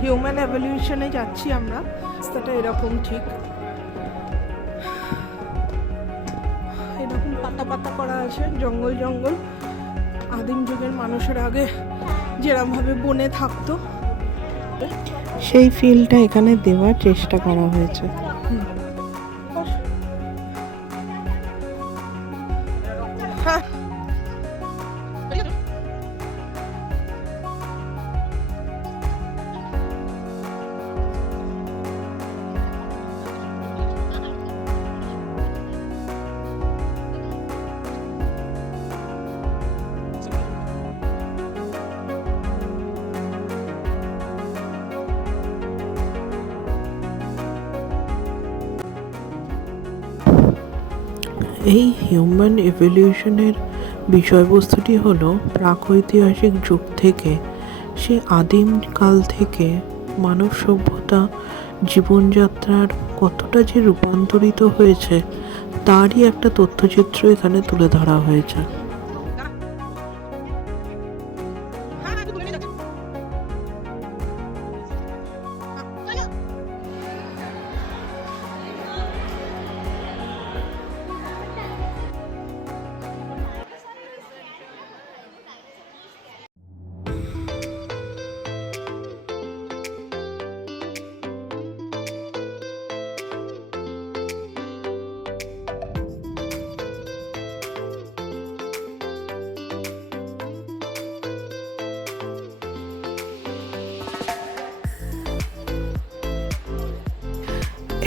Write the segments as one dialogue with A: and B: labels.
A: Human অ্যাভলিউশনে যাচ্ছি আমরা। রাস্তাটা এরকম ঠিক। এরকম পাতা পাতা করা আছে জঙ্গল জঙ্গল। আদিম যুগের মানুষের আগে যেরমভাবে বনে থাকতো।
B: সেই ফিলটা এখানে দেওয়ার চেষ্টা করা হয়েছে।
A: হ্যাঁ
B: এই হিউম্যান এভলিউশনের বিষয়বস্তুটি হলো প্রাকৈতিহাসিক যুগ থেকে সে আদিমকাল থেকে মানব সভ্যতা জীবনযাত্রার কতটা যে রূপান্তরিত হয়েছে, তারই একটা তথ্যচিত্র এখানে তুলে ধরা হয়েছে।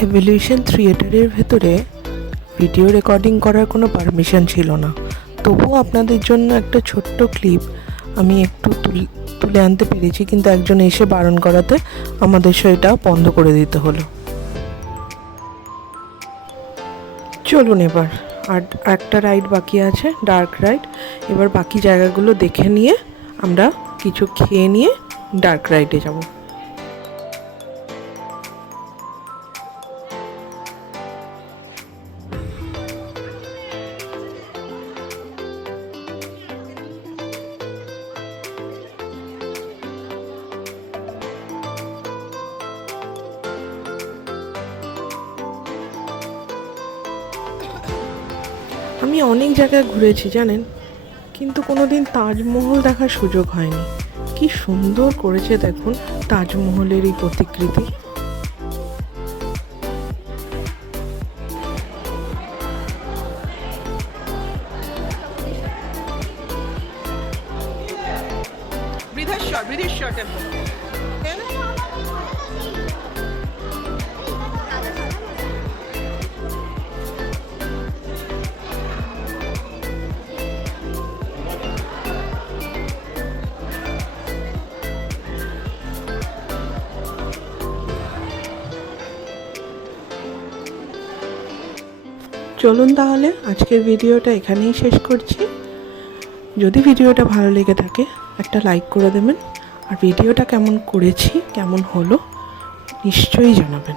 B: এভলিউশন থিয়েটারের ভেতরে ভিডিও রেকর্ডিং করার কোনো পারমিশন ছিল না। তবুও আপনাদের জন্য একটা ছোট্ট ক্লিপ আমি একটু তুল- আনতে পেরেছি, কিন্তু একজন এসে বারণ করাতে আমাদের সেটা বন্ধ করে দিতে হলো। চলুন এবার, আর একটা রাইড বাকি আছে ডার্ক রাইড এবার বাকি জায়গাগুলো দেখে নিয়ে আমরা কিছু খেয়ে নিয়ে ডার্ক রাইডে যাব। আমি অনেক জায়গায় ঘুরেছি, জানেন? কিন্তু কোনোদিন তাজমহল দেখার সুযোগ হয়নি। কি সুন্দর করেছে দেখুন তাজমহলের এই প্রতিকৃতি।
A: বৃদ্ধেশ্বর বৃদ্ধেশ্বর টেম্পল
B: চলুন তাহলে, আজকের ভিডিওটা এখানেই শেষ করছি। যদি ভিডিওটা ভালো লেগে থাকে, একটা লাইক করে দেবেন। আর ভিডিওটা কেমন করেছি, কেমন হলো, নিশ্চয়ই জানাবেন।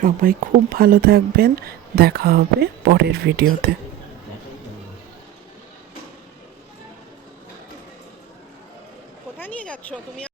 B: সবাই খুব ভালো থাকবেন। দেখা হবে পরের ভিডিওতে।